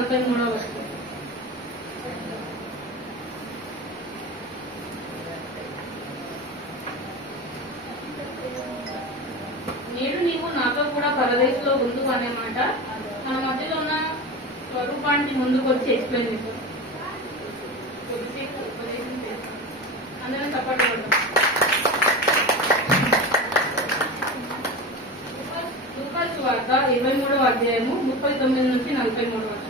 43వ వచనం. నేడు నీవు నాతో కూడా పరదేశంలో ఉండు అనే మాట మన మధ్యలో ఉన్న స్వరూపానికి ముందుకు వచ్చి ఎక్స్ప్లెయిన్ చేస్తాం. కొద్దిసేపు ఉపదేశం చేస్తాం. అందరం సపోర్ట్ కొడతాం. లూకాసు వార్త 23వ అధ్యాయము 39 నుంచి 43 వచనం.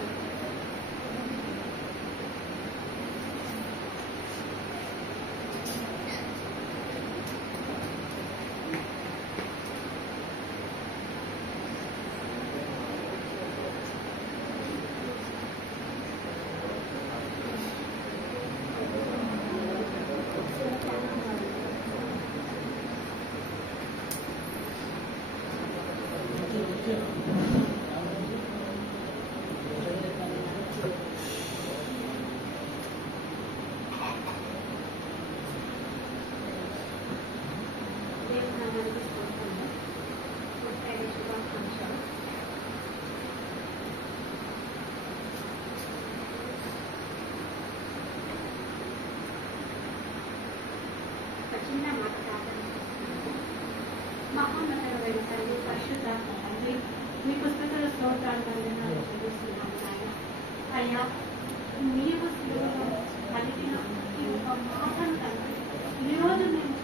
మహోన్నతమైన తండ్రి, పరిశుద్ధాత్మ తండ్రి, మీ పుస్తకాల స్తోత్రాలు చెల్లిస్తున్నాను నాయన. అయ్యా, నీవు శిలువలో పలికిన ఈ ఒక మాటను తండ్రి ఈరోజు మేము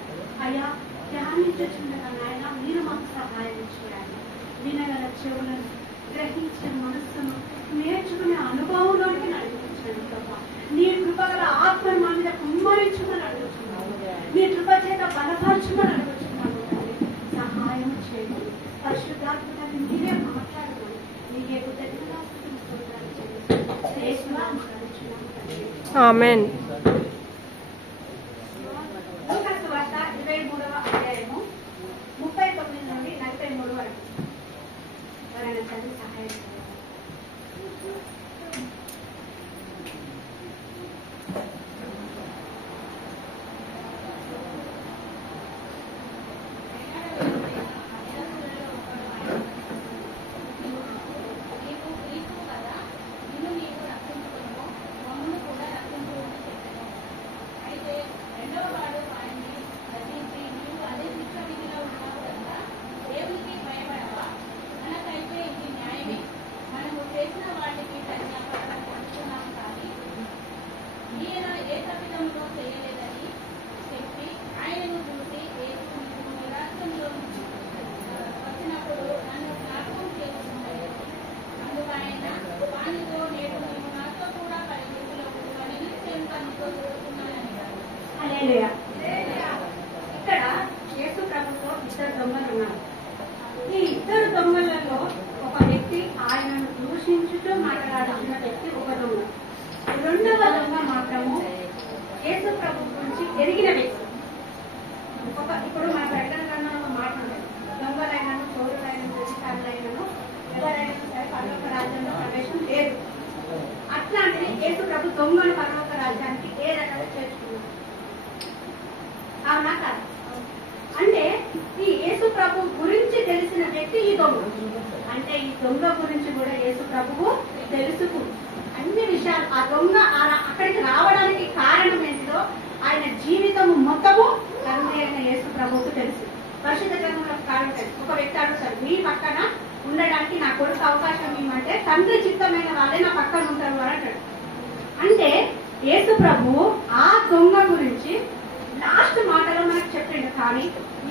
అయ్యా ధ్యానించుచుండగా నాయన మీరు మాకు సహాయం చేయాలి. వినగల చెవులను, గ్రహించే మనస్సును, నేర్చుకునే అనుభవంలోనికి నడిపించండి ప్రభా. నీ కృపగల ఆత్మను మా మీద కుమ్మరించుమని అడుగుతున్నాము. నీ కృప చేత బలపరచుమని అడుగుతున్నాము. సహాయం చేయండి. పరిశుద్ధాత్మని మీరే మాట్లాడుకోండి. మీకే కృతజ్ఞతాస్తుతులు స్తోత్రాలు చెల్లిస్తున్నాము. యేసునామమున అడుగుచున్నాము తండ్రి. ఆమేన్. లూకాసు వార్త 23వ అధ్యాయము 39 నుండి 43 వరకు. ఎవరైనా చదివి సహాయం చేయండి. ఇక్కడ యేసు ప్రభుతో ఇద్దరు దొంగలు ఉన్నారు. ఈ ఇద్దరు దొంగలలో ఒక వ్యక్తి ఆయనను దూషించుతూ మాట్లాడుతున్న వ్యక్తి ఒక దొంగ. రెండవ దొంగ మాత్రము యేసు ప్రభు గురించి ఎరిగిన వ్యక్తి. ఇప్పుడు మన ప్రకటన ఒక మాట ఉంది, దొంగలైనను, చోరులైనను, వ్యభిచారులైనను ఎవరైనా సరే పరలోక రాజ్యంలో ప్రవేశం లేదు. అట్లాంటిది యేసు ప్రభు దొంగలు పరలోక రాజ్యానికి ఏ రకంగా చేర్చుకున్నారు? అవునా కాదు? అంటే ఈ యేసు ప్రభు గురించి తెలిసిన వ్యక్తి ఈ దొంగ. అంటే ఈ దొంగ గురించి కూడా యేసు ప్రభువు తెలుసుకు అన్ని విషయాలు. ఆ దొంగ అక్కడికి రావడానికి కారణం ఏంటిదో ఆయన జీవితం మొత్తము తండ్రి అయిన యేసు ప్రభువుకు తెలుసు. పరిశుద్ధ గ్రంథంలో కారణం ఒక వ్యక్తి అడుగుతారు, మీ పక్కన ఉండడానికి నా కొడుకు అవకాశం ఏమంటే తండ్రి చిత్తమైన వాళ్ళే నా పక్కన ఉంటారు అని అంటాడు. అంటే యేసు ప్రభువు ఆ దొంగ గురించి లాస్ట్ మాటలో మనకు చెప్పిండు. కానీ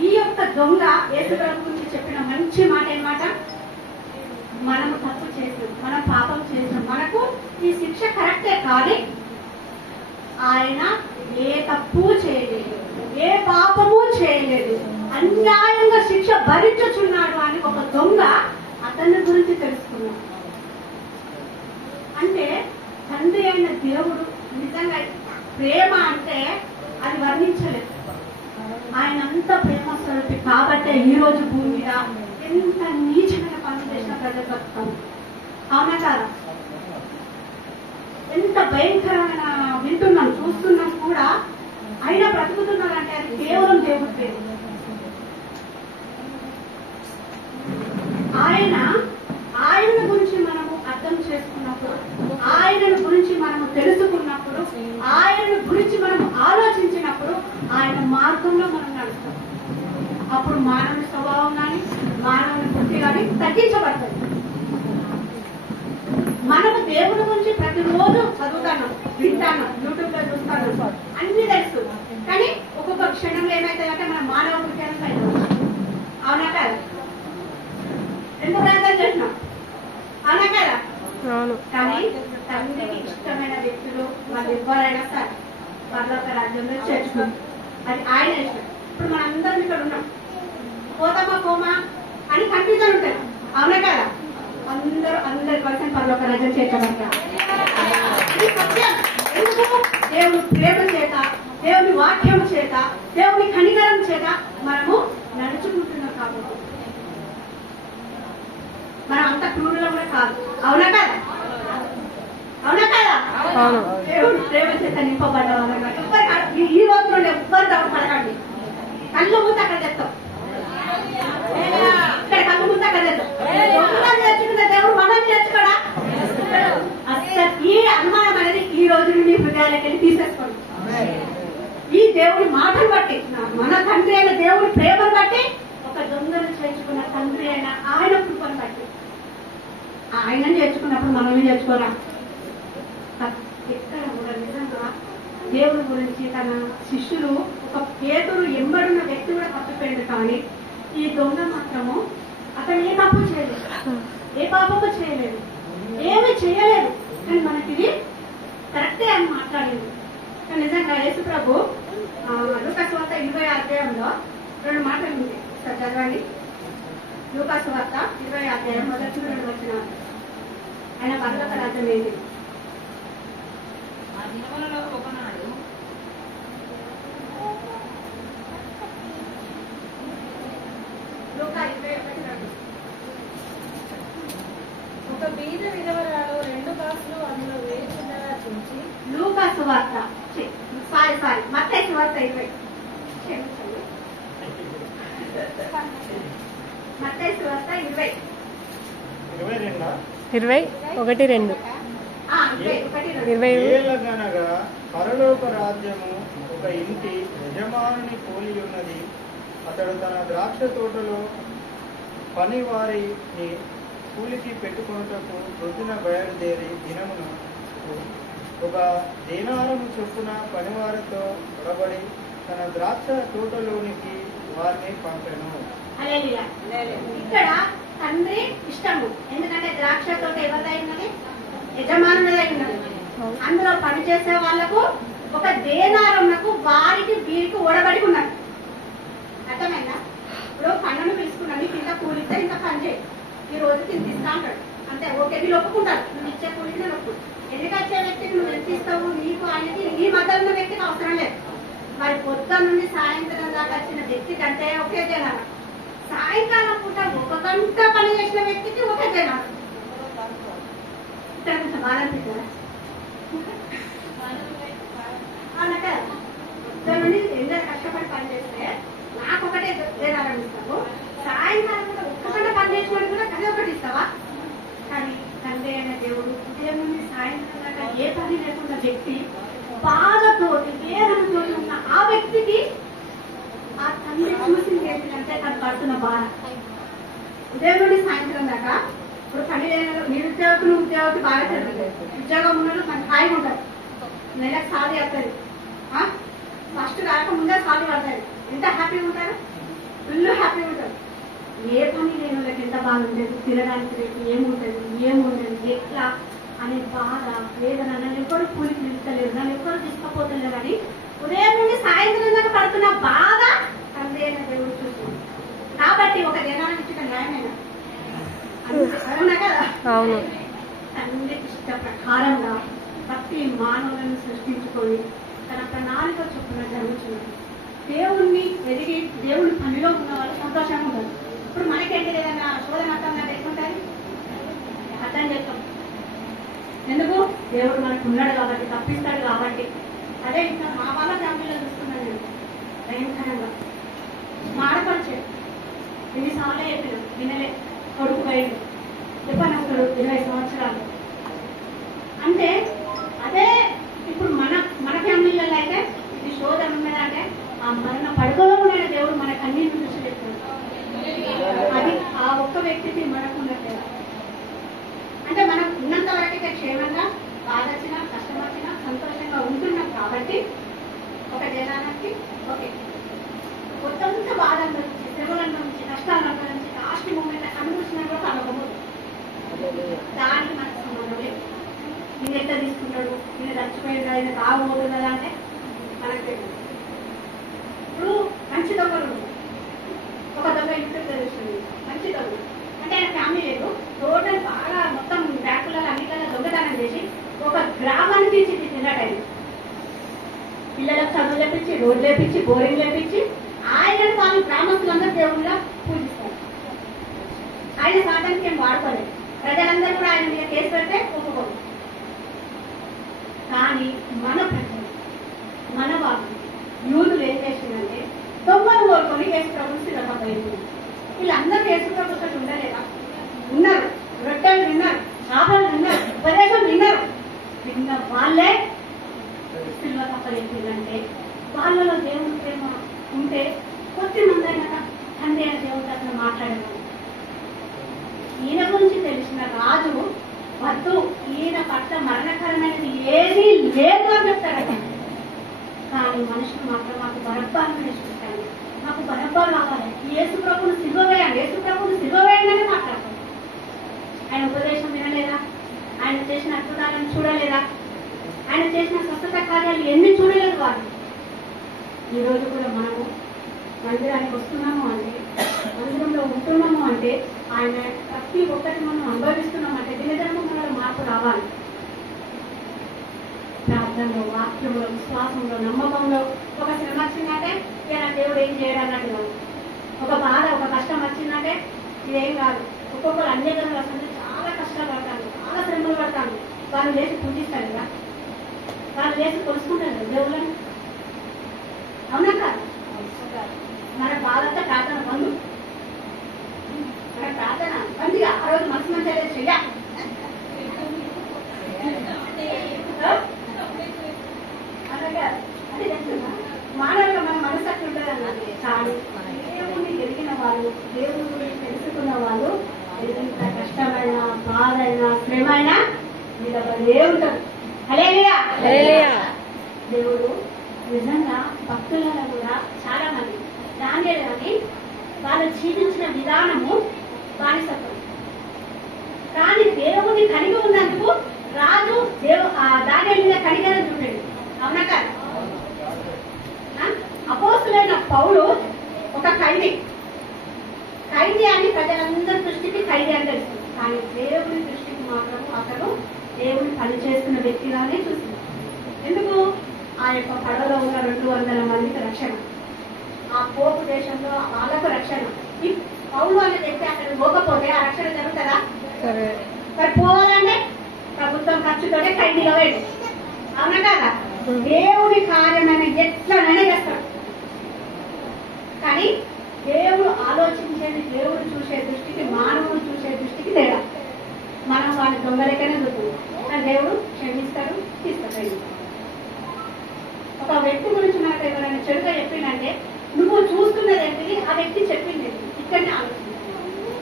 ఈ యొక్క దొంగ యేసు ప్రభు గురించి చెప్పిన మంచి మాట ఏమాట, మనము తప్పు చేసాం, మనం పాపం చేసాం, మనకు ఈ శిక్ష కరెక్టే, కానీ ఆయన ఏ తప్పు చేయలేదు, ఏ పాపము చేయలేదు, అన్యాయంగా శిక్ష భరించుచున్నాడు అని ఒక దొంగ అతని గురించి తెలుసుకున్నాడు. అంటే తండ్రి అయిన దేవుడు నిజంగా ప్రేమ అంటే అది వర్ణించలేదు. ఆయన అంత ప్రేమ స్వరూపి కాబట్టే ఈ రోజు భూమి మీద ఎంత నీచమైన పనులు చేసిన ప్రజలు బతుకుతాం. అవునా కాదా? ఎంత భయంకరమైన వింటున్నాం, చూస్తున్నాం కూడా, అయినా బ్రతుకుతున్నారంటే అది కేవలం దేవుడి ప్రేమ. ఆయన గురించి మనము అర్థం చేసుకుంటాం. చేసుకున్నప్పుడు, ఆయనను గురించి మనము తెలుసుకున్నప్పుడు, ఆయనను గురించి మనం ఆలోచించినప్పుడు ఆయన మార్గంలో మనం నడుస్తాం. అప్పుడు మానవుని స్వభావం కానీ మానవుని బుద్ధి కానీ తగ్గించబడుతుంది. మనము దేవుని గురించి ప్రతిరోజు చదువుతాను, వింటాను, యూట్యూబ్ లో చూస్తాను, అన్ని తెలుసు. కానీ ఒక్కొక్క క్షణంలో ఏమైతుందంటే మన మానవ బుద్ధి అంతా అవునా కదా? ఎందుకు ప్రయత్నం చేసినాం? అవునా కదా? కానీ తండ్రికి ఇష్టమైన వ్యక్తులు వాళ్ళు ఎవరైనా సరే పరలోక రాజ్యంలో చేర్చుకున్నాం. అది ఆయన ఇష్టం. ఇప్పుడు మనందరం ఇక్కడ ఉన్నాం, పోతామా పోమా అని కన్ఫ్యూజన్ ఉంటుంది. అవునా కదా? అందరు కలిసి పరలోక రాజ్యం చేర్చబడతారు. ఇది సత్యం. ఎందుకు? దేవుని ప్రేమ చేత, దేవుని వాక్యం చేత, దేవుని కనికరం చేత మనము నడుచుకుంటున్నాం. కాబట్టి మనం అంత క్రూరులో కూడా కాదు. అవునా కదా? అవునా కదా? దేవుని ప్రేమ చేత నింపబడ్డ వాళ్ళ ఈ రోజు నుండి ఎవ్వరు డబ్బు పడకండి. కళ్ళు ముందు అక్కడ తెస్తాం, ఇక్కడ కళ్ళు ముందు అక్కడ తెస్తాం. నేర్చుకున్న దేవుడు మనల్ని నేర్చుకోడా? అసలు ఈ అనుమానం అనేది ఈ రోజు నుండి హృదయాలకి వెళ్ళి తీసేసుకోండి. ఈ దేవుడి మాటను బట్టి, మన తండ్రి అయిన దేవుడి ప్రేమను బట్టి, ఒక దొంగను చేర్చుకున్న తండ్రి అయిన ఆయన కృపను బట్టి ఆయన నేర్చుకున్నప్పుడు మనల్ని నేర్చుకోరా? ఎక్కడ కూడా నిజంగా దేవుడి గురించి తన శిష్యులు ఒక పేతురు ఎంబడున్న వ్యక్తి కూడా తప్పిపోయింది. కానీ ఈ దొంగ మాత్రము అతను ఏ తప్పు చేయలేదు, ఏ పాపము చేయలేదు, ఏమి చేయలేదు. కానీ మనకి ఇది కరెక్టే అని మాట్లాడింది. కానీ నిజంగా యేసు ప్రభు లూకా సువార్త 20వ అధ్యాయంలో 2 మాటలు ఉంది. సార్ చదవండి. లూకా సువార్త 20వ అధ్యాయం మొదటి 2 వచనాలు. ఆయన పరలోక రాజ్యం ఏంటి? ఆ దినములలో ఒకనాడు లూకా 21:2. ఒక బీద విధవరాలు 2 కాసులు అందులో వేయకుండా చూసి, లూకా సువార్త సారీ మత్తయి సువార్త 20. మత్తయి సువార్త 20. 21:2. ఏలగనగా పరలోక రాజ్యము ఒక ఇంటి యజమానుని పోలి ఉన్నది. అతడు తన ద్రాక్ష తోటలో పనివారిని కూలికి పెట్టుకొనుటకు ప్రొద్దున బయలుదేరి దినమున ఒక దేనారము చొప్పున పనివారితో గొడబడి తన ద్రాక్ష తోటలోనికి వారిని పంపెను. ఇక్కడ తండ్రి ఇష్టము. ఎందుకంటే ద్రాక్ష తోట ఎవరిదై ఉన్నది? యజమానులదై ఉన్నది. అందులో పనిచేసే వాళ్లకు ఒక దేనారమునకు వారికి వీరికి ఓడబడి ఉన్నది. అర్థమైందా? ఇప్పుడు పన్నును పిలుచుకున్నా, నీకు ఇంత కూలిస్తే ఇంత పని చేయి, ఈ రోజు తినిపిస్తా అంటాడు. అంతే, ఓకే, వీళ్ళు ఒప్పుకుంటారు. నువ్వు ఇచ్చే కూలికి నేను ఒప్పు. ఎందుకు వచ్చే వ్యక్తికి నువ్వు ఎంత ఇస్తావు, నీకు ఆయనకి నీ మధ్య ఉన్న వ్యక్తికి అవసరం లేదు. మరి పొద్దున్న నుండి సాయంత్రం దాకా వచ్చిన వ్యక్తికి అంటే ఒకే దేనారం. సాయంకాలం పూట 1 గంట పని చేసిన వ్యక్తికి ఒకే దేనారం. ఇక్కడ కొంచెం బాగా అనిపిస్తారా? అవునక పొద్దున్న నుండి ఎందరూ కష్టపడి పని చేస్తే నాకు ఒకటే దేనారం ఇస్తావు, సాయంకాలం పూట 1 గంట పని చేసిన కూడా అదే ఒకటి ఇస్తావా? కానీ తండ్రి అయిన దేవుడు ఉదయం నుండి సాయంత్రం దాకా ఏ పని లేకుండా వ్యక్తి బాధతోటి వేదనతో ఉన్న ఆ వ్యక్తికి ఆ తండ్రి చూసింది ఏంటంటే తను పడుతున్న బాధ. ఉదయం నుండి సాయంత్రం దాకా ఇప్పుడు పని లేని నిరుద్యోగులు ఉద్యోగులు బాగా చదువుతారు, ఉద్యోగం ఉన్న మనకు హాయిగా ఉంటారు, నెలకు సాలరీ వస్తుంది, ఫస్ట్ రాకముందే సాలరీ పడతారు, ఎంత హ్యాపీగా ఉంటారు, ఫుల్ హ్యాపీగా ఉంటారు. ఏ పని లేని వాళ్ళకి ఎంత బాగుండేది, తినడానికి రేపు ఏముండదు ఎట్లా అనే బాధ వేదన. నన్ను ఎవ్వరు కూలికి నిలుస్తలేరు, నన్ను ఎవ్వరు తీసుకుపోతలేరు అని ఉదయం నుండి సాయంత్రం దాకా పడుతున్న బాధ తండ్రి అయిన దేవుడు చూస్తుంది. కాబట్టి ఒక దినాన్ని ఇచ్చిన న్యాయమైన అవునా కదా? అవును. తండ్రి ఇష్ట ప్రకారంగా ప్రతి మానవులను సృష్టించుకొని తన ప్రణాళిక చొప్పున జరుగుతున్నది. దేవుణ్ణి ఎదిగి దేవుని పనిలో ఉన్న వాళ్ళు సంతోషంగా ఉంటారు. ఇప్పుడు మనకేంటి ఏదైనా శోధన అర్థం ఎట్లుంటుంది? అర్థం చేస్తాం. ఎందుకు? దేవుడు మనకు ఉన్నాడు కాబట్టి, తప్పిస్తాడు కాబట్టి. అదే ఇంకా మా వాళ్ళ ఫ్యామిలీలో చూస్తున్నాను నేను భయంకరంగా మాడపరిచే ఎన్నిసార్లు చెప్పిన వినలే. కొడుకు పోయింది, చెప్పని ఒకడు 20 సంవత్సరాలు క్షేమంగా బాధ వచ్చినా కష్టం వచ్చినా సంతోషంగా ఉంటున్నాం కాబట్టి ఒక జనానికి ఓకే కొత్త బాధ నుంచి శ్రమల నుంచి కష్టాల నుంచి లాస్ట్ మూమెంట్ అనుభవించిన అనుభవం దానికి మనకు సంబంధం లేదు. నేను ఎట్లా తీసుకుంటాడు, నేను చచ్చిపోయిందా, ఆయన తాగబోతున్నదా అంటే మనకు తెలియదు. ఇప్పుడు మంచి దొంగలు ఒక దొంగ ఇంట్లో తెలుస్తుంది, మంచి దొంగ అంటే ఆయన ఫ్యామిలీ లేదు, టోటల్ బాగా మొత్తం బ్యాంకులలో అన్నికల్లా దొంగతనం చేసి ఒక గ్రామాన్ని తీర్చి తిన్నటైంది. పిల్లలకు చదువు లేపించి, రోడ్లు లేపించి, బోరింగ్ లేపించి ఆయనను వాళ్ళు గ్రామస్తులందరూ దేవుళ్ళ పూజిస్తారు. ఆయన సాధానికి ఏం వాడుకోలేదు. ప్రజలందరూ కూడా ఆయన మీద కేసు పెడితే ఒప్పుకోరు. కానీ మన ప్రజలు, మన వాళ్ళు యూతులు ఏం చేసిందంటే దొంగలు కోరుకొని యేసు ప్రభుత్వం సిద్ధమైపోయింది. వీళ్ళందరూ యేసు ప్రభుత్వం ఉండలేదా? ఉన్నారు. రొట్టెలు విన్నారు, చేపలు విన్నారు, ఉపదేశం విన్నారు. విన్న వాళ్ళే సిల్వ తప్పలేదంటే వాళ్ళలో దేవుని ప్రేమ ఉంటే కొద్ది మంది అయినా తండ్రి అయిన దేవుడి అతను మాట్లాడేవాడు. ఈయన గురించి తెలిసిన రాజు వద్దు, ఈయన పట్ల మరణకరమైనది ఏదీ లేదు అని చెప్తారట. కానీ మనుషులు మాత్రం మాకు బరబ్బాను నేర్చుకుంటారు, మాకు బరబ్బా కావాలి, యేసు ప్రభువును సిలువ వేయండి, యేసు ప్రభువును సిలువ వేయండి అని మాట్లాడతారు. ఆయన ఉపదేశం వినలేదా? ఆయన చేసిన అద్భుతాలను చూడలేదా? ఆయన చేసిన స్వస్థత కార్యాలు ఎన్ని చూడలేదు వాళ్ళు. ఈ రోజు కూడా మనము మందిరానికి వస్తున్నాము అంటే, మందిరంలో ఉంటున్నాము అంటే, ఆయన ప్రతి ఒక్కటి మనం అనుభవిస్తున్నాం అంటే దినదినము మనలో మార్పు రావాలి. ప్రార్థనలో, వాక్యంలో, విశ్వాసంలో, నమ్మకంలో. ఒక శ్రమ వచ్చిందంటే ఇలా దేవుడు ఏం చేయడం అన్నట్టు, ఒక బాధ, ఒక కష్టం వచ్చిందంటే ఇదేం కాదు. ఒక్కొక్కరు అన్యజనులు వస్తుంది, చాలా కష్టాలు పడతాను, చాలా శ్రమలు పడతాను. వాళ్ళు చేసి పూజిస్తారు కదా, వాళ్ళు చేసి కొలుసుకుంటారు కదా దేవుళ్ళని. అవునా కాదు? మన బాధంతా ప్రార్థన బంధు, మన ప్రార్థన మంచిగా ఆ రోజు మనసు మంచిగా చెయ్యాలి. మానవులుగా మన మనసు అట్లా ఉంటుంది అన్నది. కానీ దేవుడిని ఎదిగిన వాళ్ళు, దేవుడి గురించి తెలుసుకున్న వాళ్ళు ఎంత కష్టమైన, బాధైనా, శ్రమైన నిలబడే ఉంటారు. హల్లెలూయా. దేవుడు నిజంగా భక్తులలో కూడా చాలా మంది దానియేలు కానీ వాళ్ళు జీవించిన విధానము బానిసత్వం. కానీ దేవుని కలిగి ఉన్నందుకు రాజు దానియేలు మీద కనికరం చూడండి. అవునా కాదు? అపోస్తులైన పౌలు ఒక ఖైదీ అని ప్రజలందరి దృష్టికి ఖైదీ అని తెలుస్తుంది. కానీ దేవుని దృష్టికి మాత్రం అతను దేవుని పనిచేస్తున్న వ్యక్తిగానే చూసింది. ఎందుకు? ఆ యొక్క పడవలో ఉన్న 200 మందికి రక్షణ, ఆ పోపు దేశంలో వాళ్ళకు రక్షణ. ఈ పౌలు అని చెప్పి అక్కడ పోకపోతే ఆ రక్షణ జరుగుతుందా? మరి పోవాలంటే ప్రభుత్వం ఖర్చుతోనే ఖైదీలో వేడు. అవునా కదా? దేవుడి కార్యమైన ఎట్లనైనా చేస్తాడు. కానీ దేవుడు ఆలోచించేది, దేవుడు చూసే దృష్టికి, మానవుడు చూసే దృష్టికి తేడా. మనం వాడి దొంగలకైనా చూస్తున్నాం, కానీ దేవుడు క్షమిస్తాడు, తీసుకెళ్ళి. ఒక వ్యక్తి గురించి మనకు ఎవరైనా చెడుగా చెప్పిందంటే నువ్వు చూస్తున్నది ఏంటిది, ఆ వ్యక్తి చెప్పింది ఇక్కడనే ఆలోచించాలి.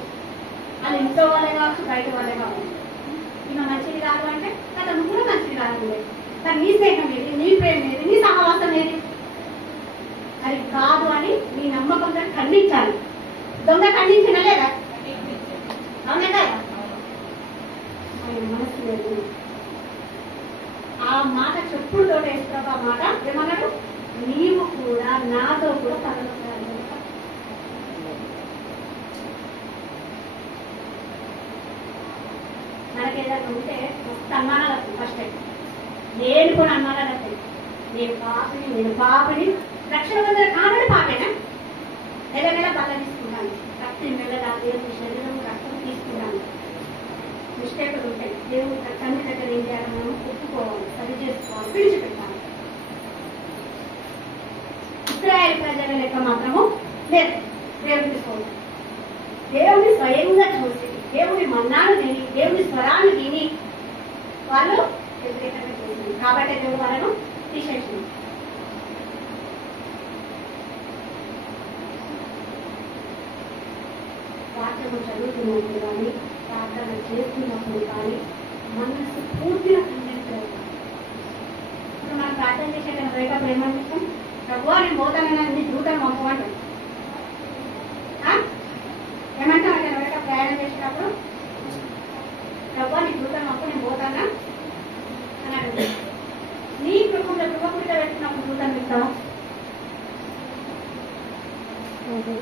అది ఇంట్లో వాళ్ళే కావచ్చు, బయట వాళ్ళే కావచ్చు. ఈమె మంచిది కాదు అంటే కదా నువ్వు కూడా మంచిది కాదు. కానీ నీ స్నేహం ఏది, నీ ప్రేమ ఏది, నీ సహవాసం ఏది? అది కాదు అని నీ నమ్మకంతో ఖండించాలి. దొంగ ఖండించిన లేదా? అవునా కదా? ఆయన మనసు లేదు. ఆ మాట చెప్పుడుతో వేస్తావు. ఆ మాట ఏమన్నాడు? నీవు కూడా నాతో కూడా పరలోకానికి వెళ్తావు. మనకేదైనా ఉంటే అనుమానాలు వస్తాయి. ఫస్ట్ నేను కూడా అనుమానాలు వస్తాయి. నేను పాపిని రక్షణ పొందిన కాదని పాపేనా? నెల నెల బల్ల తీసుకుంటాను, రక్తి మెల్లగా దేవుని శరీరం రక్తం తీసుకుంటాను. మిస్టేకులు ఉంటాయి. దేవుడు తండ్రి దగ్గర ఏం చేయాలి? మనం ఒప్పుకోవాలి, సరి చేసుకోవాలి, విడిచిపెట్టాలి. ఇశ్రాయేలు ప్రజల లెక్క మాత్రము లేదు. దేవుడు తీసుకోవాలి. దేవుని స్వయంగా చూసి, దేవుని మన్నాను విని, దేవుని స్వరాన్ని విని వాళ్ళు వ్యతిరేకంగా చేసింది. కాబట్టి దేవుడు వాళ్ళను తీసేసింది. వాక్యము చదువుతున్నప్పుడు కానీ, ప్రార్థన చేస్తున్నప్పుడు కానీ మనసు పూర్తిగా ఖండించాలి. ఇప్పుడు మనం ప్రార్థన చేసేట పోయేటప్పుడు ఏమంటాం? ప్రభువా నేను పోతానన్నా నీ దూతను పంపమంటాం. ఏమంటాం? అక్కడ బయట ప్రయాణం చేసేటప్పుడు ప్రభువా నీ దూతను పంపు నేను పోతానా అని అడుగుతాం. నీ కృపకుడిత పెట్టినప్పుడు దూతను ఇస్తాం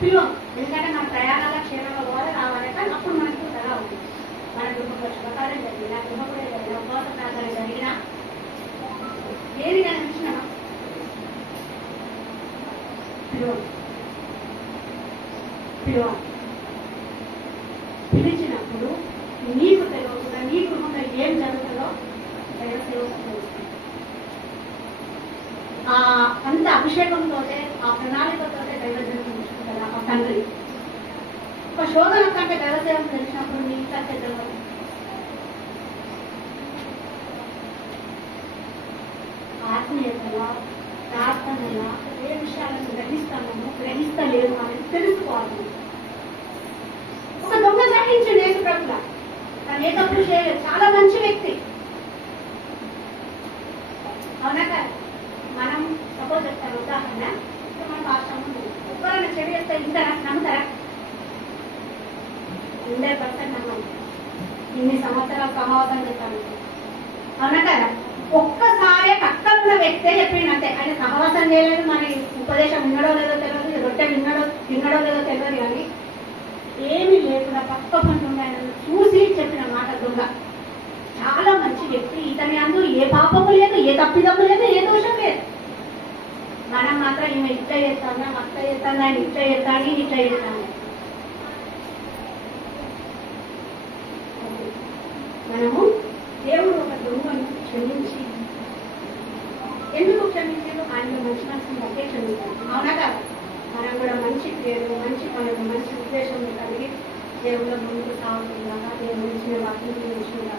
పిలువం. ఎందుకంటే మన ప్రయాణాల క్షేమంలో పోవాలి రావాలి కానీ అప్పుడు మనకు ఎలా ఉంది. మన గృహంలో శుభకార్యం జరిగిన గృహకుడే జరిగిన ఉపవాస ప్రార్థన జరిగిన ఏది కనిపించిన పిలిచినప్పుడు నీకు తెలియకుండా నీ గృహంలో ఏం జరుగుతుందో దైవ సేవకు తెలుస్తుంది. అంత అభిషేకంతో ఆ ప్రణాళికతో దైవజనం ఉంచుకుంటారు ఆ తండ్రి. ఒక శోధన కంటే దైవ సేవకు తెలిసినప్పుడు నీ కంటే తెలియదు. ఆత్మీయతలా ప్రార్థనలా ఏ విషయాలను గ్రహిస్తలేదు అనేది తెలుసుకోవాలి. ఒక దొంగ గ్రహించండి యేసు ప్రభువుగా తను ఏ తప్పులు చేయలేదు. చాలా మంచి వ్యక్తి. అవునా కదా? మనం సపోజ్ చెప్తాను ఉదాహరణ, ఇప్పుడు మన రాష్ట్రంలో ఎవరైనా చెడు చేస్తే ఇంటారా? నమ్ముతారా? 100% నమ్మం. ఇన్ని సంవత్సరాలు సమావేశం చేస్తాను. అవునా కదా? ఒక్కసారి పక్కన ఉన్న వ్యక్తే చెప్పిందంటే ఆయన సహవాసం చేయలేదు, మరి ఉపదేశం విన్నడో లేదో తెలియదు, రొట్టె తిన్నడో లేదో తెలియదు, కానీ ఏమీ లేకుండా పక్క పంటుండే ఆయన చూసి చెప్పిన మాట దొంగ. చాలా మంచి వ్యక్తి. ఇతని అందు ఏ పాపము లేదు, ఏ తప్పిదము లేదు, ఏ దోషం లేదు. మనం మాత్రం ఈమె ఇట్లా చేస్తాను, అట్లా చేస్తాను, ఆయన ఇట్లా చేస్తాను, ఈయన ఇట్లా చేస్తాను. మనము దేవుడు ఒక దొంగను క్షమించి ఎందుకు క్షమించాడు? ఆయన మంచి మనసుని బట్టే క్షమించాడు. అవునా కాదు? మనం కూడా మంచి పేరు, మంచి పనులు, మంచి ఉద్దేశం కలిగి దేవుళ్ళ ముందుకు సాగుతుందా దేవుడు ఇచ్చిన వాటిని గురించిందా?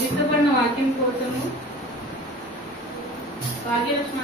విత్తబడిన వాక్యం కోసము భాగ్యలక్ష్మి